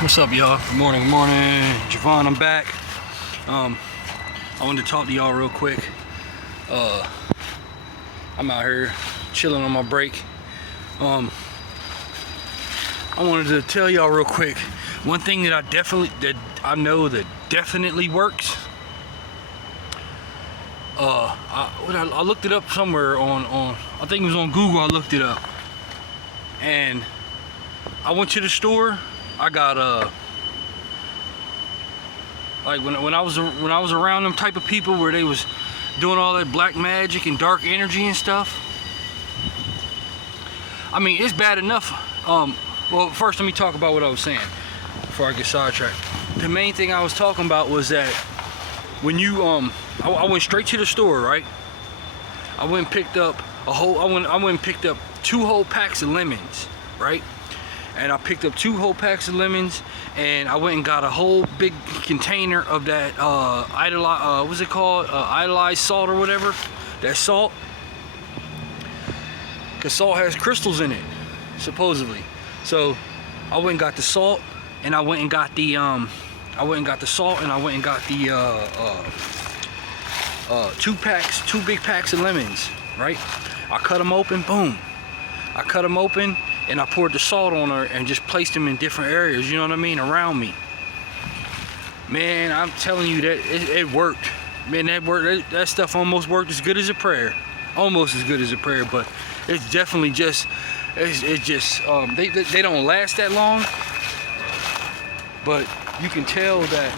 What's up, y'all? Good morning, Javon, I'm back. I wanted to talk to y'all real quick. I'm out here chilling on my break. I wanted to tell y'all real quick, one thing that I know that definitely works. I looked it up somewhere on I think it was on Google. I looked it up, and I went to the store. I got like when I was around them type of people where they was doing all that black magic and dark energy and stuff. I mean, it's bad enough. Well, first let me talk about what I was saying before I get sidetracked. The main thing I was talking about was that when you I went straight to the store, right? I went and picked up I went and picked up 2 whole packs of lemons, right? And I picked up 2 whole packs of lemons, and I went and got a whole big container of that what's it called? Idolized salt or whatever. That salt, cause salt has crystals in it, supposedly. So I went and got the salt, and I went and got the salt, and I went and got the 2 big packs of lemons, right? I cut them open, boom. I cut them open, and I poured the salt on her and just placed them in different areas, you know what I mean, around me. Man, I'm telling you that it worked. Man, that worked. That stuff almost worked as good as a prayer. Almost as good as a prayer, but it's definitely just, they don't last that long, but you can tell that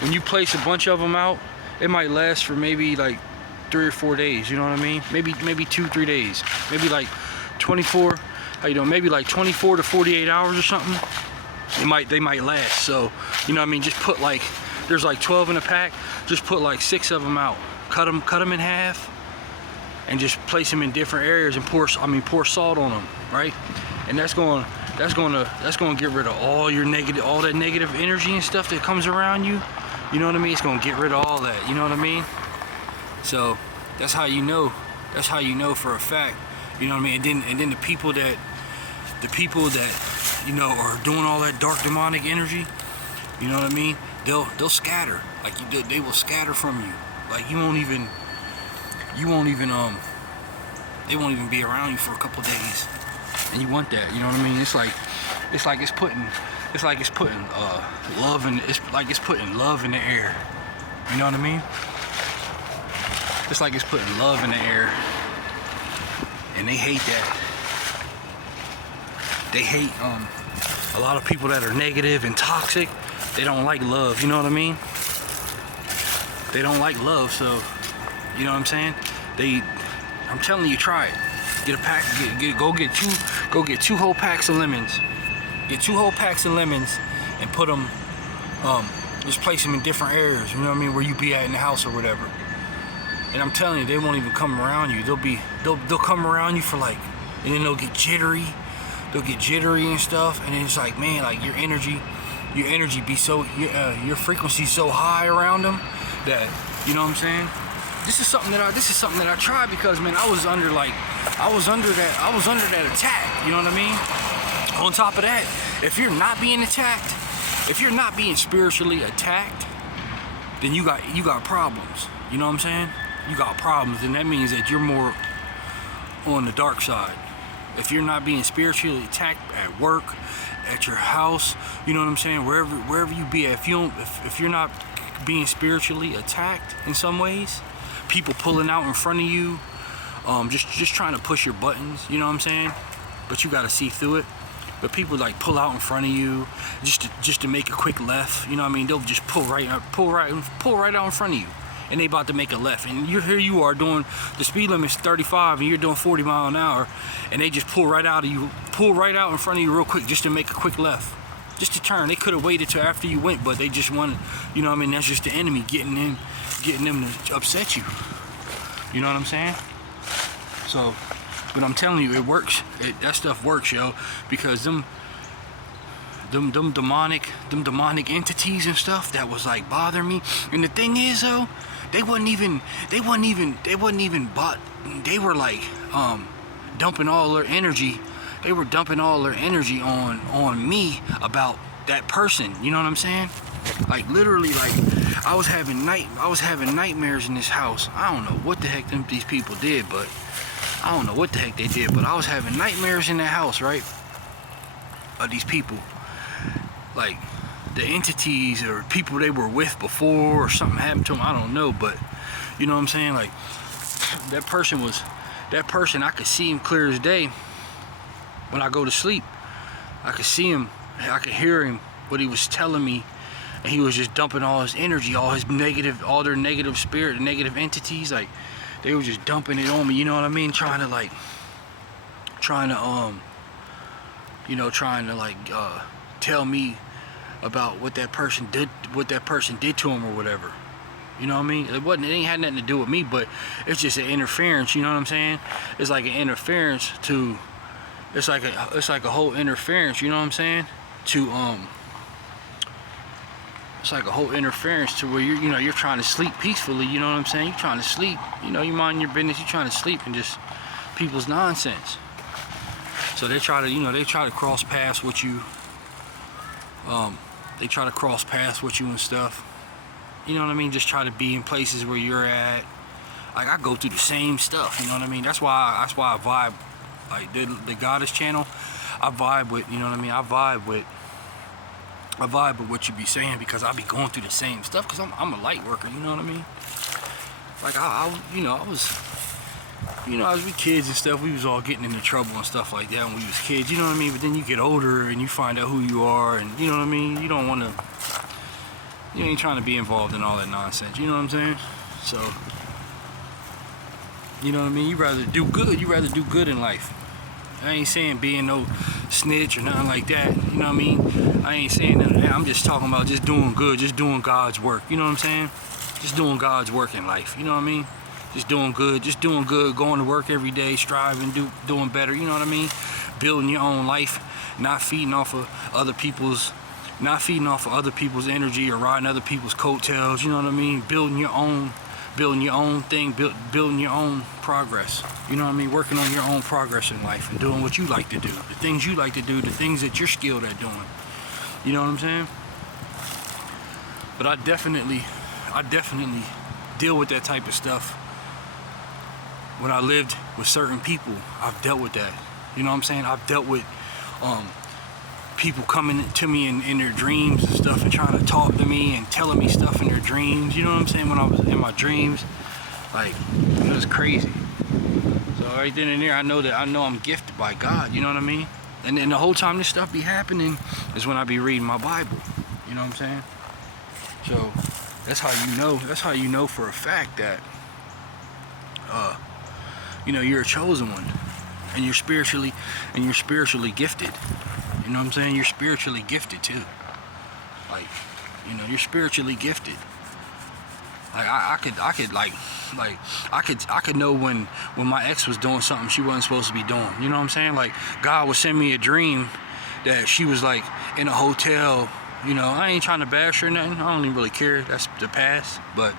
when you place a bunch of them out, it might last for maybe like 3 or 4 days, you know what I mean? Maybe 2-3 days, maybe like 24, maybe like 24 to 48 hours or something. They might last. So, you know what I mean? Just put like, there's like 12 in a pack, just put like 6 of them out. Cut them in half, and just place them in different areas and pour salt on them, right? And that's going to get rid of all that negative energy and stuff that comes around you. You know what I mean? It's going to get rid of all that, you know what I mean? So that's how you know for a fact, you know what I mean? And then the people that you know are doing all that dark demonic energy, you know what I mean? They'll scatter. Like they will scatter from you. Like they won't even be around you for a couple days. And you want that, you know what I mean? It's putting love in, it's putting love in the air. You know what I mean? It's like it's putting love in the air. And they hate that. They hate a lot of people that are negative and toxic. They don't like love, you know what I mean? They don't like love, so you know what I'm saying? I'm telling you, try it. Get a pack, go get 2 whole packs of lemons. Get 2 whole packs of lemons and put them, just place them in different areas, you know what I mean, where you be at in the house or whatever. And I'm telling you, they won't even come around you. They'll come around you for like, and then they'll get jittery. They'll get jittery and stuff, and then it's like, man, like your energy be so, your frequency's so high around them that, you know what I'm saying? This is something that I tried because, man, I was under that attack, you know what I mean? On top of that, if you're not being attacked, if you're not being spiritually attacked, then you got problems. You know what I'm saying? You got problems, and that means that you're more on the dark side. If you're not being spiritually attacked at work, at your house, you know what I'm saying? Wherever you be at, if you're not being spiritually attacked in some ways, people pulling out in front of you, just trying to push your buttons, you know what I'm saying? But you gotta see through it. But people like pull out in front of you just to make a quick left, you know what I mean? They'll just pull right out in front of you, and they about to make a left, and here you are doing, the speed limit's 35 and you're doing 40 miles an hour, and they just pull right out in front of you real quick just to make a quick left, just to turn. They could have waited till after you went, but they just wanted, you know what I mean? That's just the enemy getting them to upset you. You know what I'm saying? So, but I'm telling you, it works. That stuff works, yo, because them demonic entities and stuff that was like bothering me. And the thing is, though, they were like dumping all their energy. They were dumping all their energy on me about that person, you know what I'm saying? Like literally, like I was having nightmares in this house. I don't know what the heck these people did, but I don't know what the heck they did, but I was having nightmares in that house, right? Of these people, like the entities or people they were with before, or something happened to them. I don't know, but you know what I'm saying? Like that person, I could see him clear as day when I go to sleep. I could see him, I could hear him, what he was telling me, and he was just dumping all his energy, all their negative spirit, negative entities, like they were just dumping it on me, you know what I mean? Trying to tell me about what that person did to him or whatever. You know what I mean? It ain't had nothing to do with me, but it's just an interference, you know what I'm saying? It's like an interference to, it's like a whole interference, you know what I'm saying? It's like a whole interference to where you're trying to sleep peacefully, you know what I'm saying? You're trying to sleep, you mind your business, you're trying to sleep, and just people's nonsense. So they try to cross paths with you. They try to cross paths with you and stuff. You know what I mean? Just try to be in places where you're at. Like I go through the same stuff, you know what I mean? That's why I vibe, like the Goddess channel, I vibe with, you know what I mean? I vibe with what you be saying, because I be going through the same stuff, because I'm a light worker, you know what I mean? Like as we kids and stuff, we was all getting into trouble and stuff like that when we was kids, you know what I mean? But then you get older and you find out who you are, and you know what I mean? You ain't trying to be involved in all that nonsense, you know what I'm saying? So, you know what I mean? You rather do good in life. I ain't saying being no snitch or nothing like that, you know what I mean? I ain't saying none of that. I'm just talking about just doing good, just doing God's work, you know what I'm saying? Just doing God's work in life, you know what I mean? Just doing good, going to work every day, striving, doing better, you know what I mean? Building your own life, not feeding off of other people's energy or riding other people's coattails, you know what I mean? Building your own thing, building your own progress, you know what I mean? Working on your own progress in life and doing what you like to do, the things you like to do, the things that you're skilled at doing, you know what I'm saying? But I definitely deal with that type of stuff. When I lived with certain people, I've dealt with that, you know what I'm saying? I've dealt with people coming to me in their dreams and stuff, and trying to talk to me and telling me stuff in their dreams, you know what I'm saying? When I was in my dreams, like, it was crazy. So right then and there, I know I'm gifted by God, you know what I mean? And then the whole time this stuff be happening is when I be reading my Bible, you know what I'm saying? So that's how you know for a fact that you're a chosen one, and you're spiritually gifted. You know what I'm saying? You're spiritually gifted too. Like, you're spiritually gifted. Like I could know when my ex was doing something she wasn't supposed to be doing. You know what I'm saying? Like God would send me a dream that she was like in a hotel. I ain't trying to bash her or nothing. I don't even really care. That's the past. But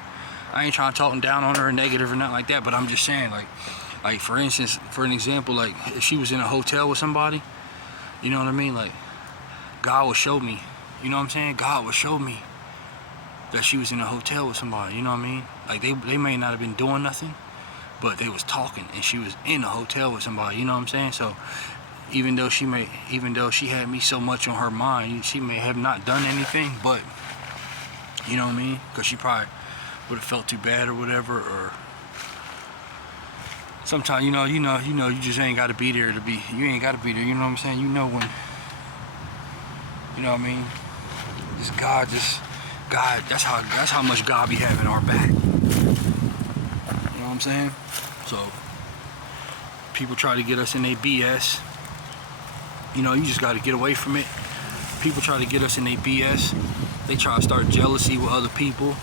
I ain't trying to talk down on her or negative or nothing like that. But I'm just saying, like for instance, for an example, like if she was in a hotel with somebody, you know what I mean? Like God would show me, you know what I'm saying? God would show me that she was in a hotel with somebody, you know what I mean? Like they may not have been doing nothing, but they was talking, and she was in a hotel with somebody, you know what I'm saying? So even though she had me so much on her mind, she may have not done anything, but you know what I mean? Because she probably would have felt too bad or whatever, or sometimes you just ain't got to be there you ain't got to be there, you know what I'm saying? When, you know what I mean? Just God, that's how much God be having our back. You know what I'm saying? So people try to get us in their BS. You just got to get away from it. People try to get us in their BS. They try to start jealousy with other people.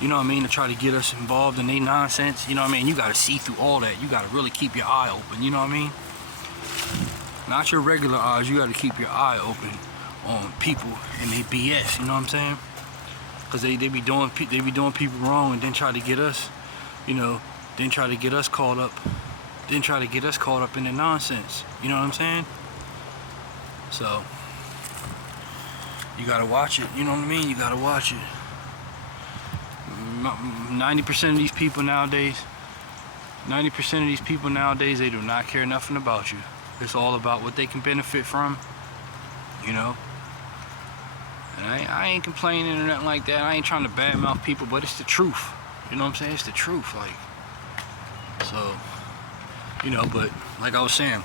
You know what I mean? To try to get us involved in their nonsense. You know what I mean? You got to see through all that. You got to really keep your eye open. You know what I mean? Not your regular eyes. You got to keep your eye open on people and their BS. You know what I'm saying? Because they be doing people wrong, and then try to get us, then try to get us caught up. Then try to get us caught up in the nonsense. You know what I'm saying? So You gotta watch it. You know what I mean? You gotta watch it. 90% of these people nowadays, they do not care nothing about you. It's all about what they can benefit from, you know. And I ain't complaining or nothing like that. I ain't trying to badmouth people, but it's the truth. You know what I'm saying? It's the truth, like. So, you know, but like I was saying,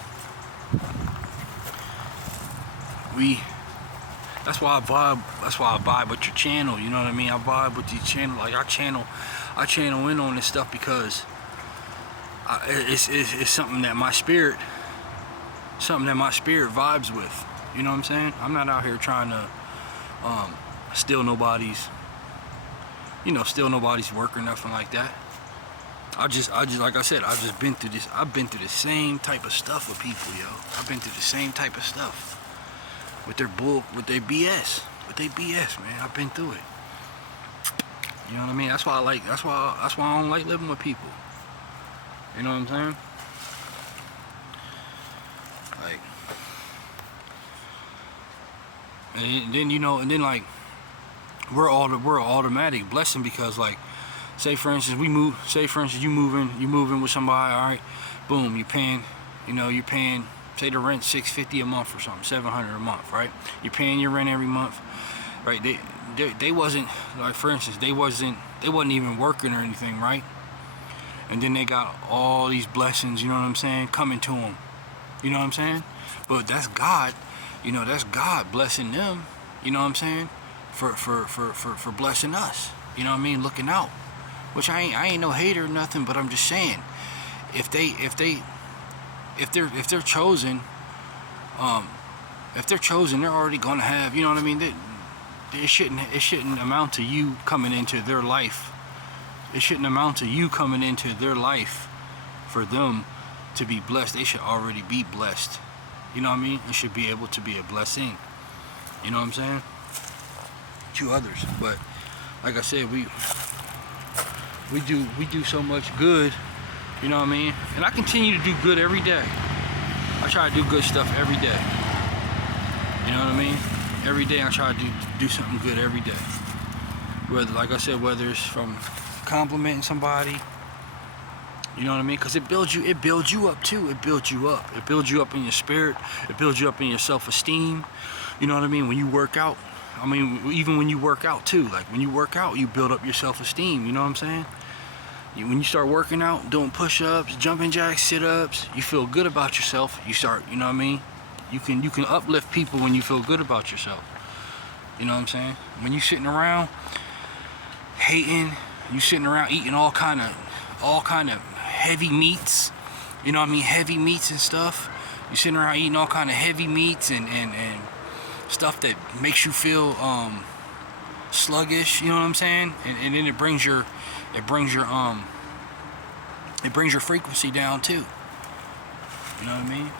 that's why I vibe with your channel, you know what I mean? I vibe with your channel, like I channel in on this stuff because it's something that my spirit vibes with, you know what I'm saying? I'm not out here trying to steal nobody's work or nothing like that. I just like I said, I've been through the same type of stuff with people, yo. I've been through the same type of stuff. With their BS, man. I've been through it. You know what I mean? That's why I don't like living with people. You know what I'm saying? Like, and then like, we're an automatic blessing because, like, say for instance you move in with somebody, all right, boom, you're paying, say the rent $650 a month or something, $700 a month, right? You're paying your rent every month, right? They wasn't, like, for instance, they wasn't even working or anything, right? And then they got all these blessings, you know what I'm saying, coming to them, you know what I'm saying? But that's God, that's God blessing them, you know what I'm saying, for blessing us, you know what I mean, looking out. Which I ain't no hater or nothing, but I'm just saying, if they're chosen, they're already gonna have, you know what I mean. It shouldn't amount to you coming into their life. It shouldn't amount to you coming into their life for them to be blessed. They should already be blessed. You know what I mean? It should be able to be a blessing. You know what I'm saying? To others. But like I said, we do so much good. You know what I mean? And I continue to do good every day. I try to do good stuff every day. You know what I mean? Every day I try to do something good every day. Whether, like I said, whether it's from complimenting somebody, you know what I mean? Because it builds you up too. It builds you up. It builds you up in your spirit. It builds you up in your self-esteem. You know what I mean? When you work out, I mean, even when you work out too. Like when you work out, you build up your self-esteem. You know what I'm saying? When you start working out, doing push-ups, jumping jacks, sit-ups, you feel good about yourself. You start, you know what I mean? You can uplift people when you feel good about yourself. You know what I'm saying? When you sitting around hating, you sitting around eating all kind of heavy meats. You know what I mean? Heavy meats and stuff. You sitting around eating all kind of heavy meats and stuff that makes you feel sluggish. You know what I'm saying? And then it brings your frequency down too. You know what I mean?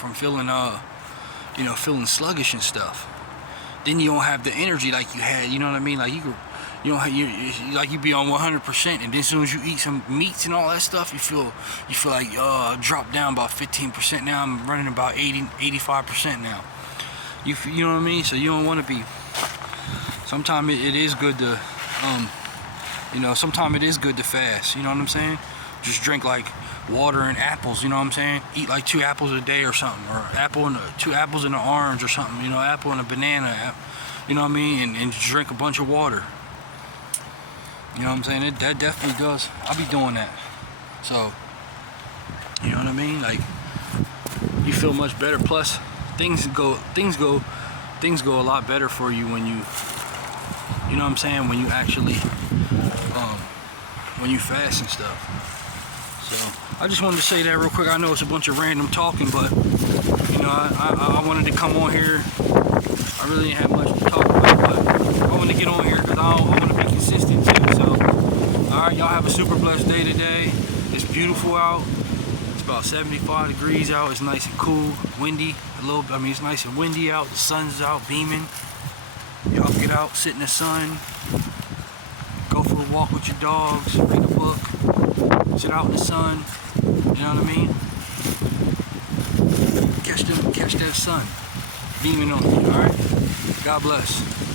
From feeling sluggish and stuff. Then you don't have the energy like you had. You know what I mean? Like you be on 100%, and then as soon as you eat some meats and all that stuff, you feel like I dropped down about 15%. Now I'm running about 85% now. You know what I mean? So you don't want to be. Sometimes it is good to sometimes it is good to fast, you know what I'm saying? Just drink like water and apples, you know what I'm saying? Eat like 2 apples a day or something, or 2 apples and an orange or something, apple and a banana, you know what I mean? And just drink a bunch of water. You know what I'm saying? That definitely does. I'll be doing that. So, you know what I mean? Like, you feel much better. Plus, things go a lot better for you when you know what I'm saying, when you actually when you fast and stuff. So I just wanted to say that real quick. I know it's a bunch of random talking, but I wanted to come on here. I really didn't have much to talk about, but I wanted to get on here because I want to be consistent too. So alright, y'all have a super blessed day today. It's beautiful out. It's about 75 degrees out. It's nice and cool, windy it's nice and windy out. The sun's out beaming. Y'all get out, sit in the sun, go for a walk with your dogs, read a book, sit out in the sun, you know what I mean? Catch that sun beaming on you, alright? God bless.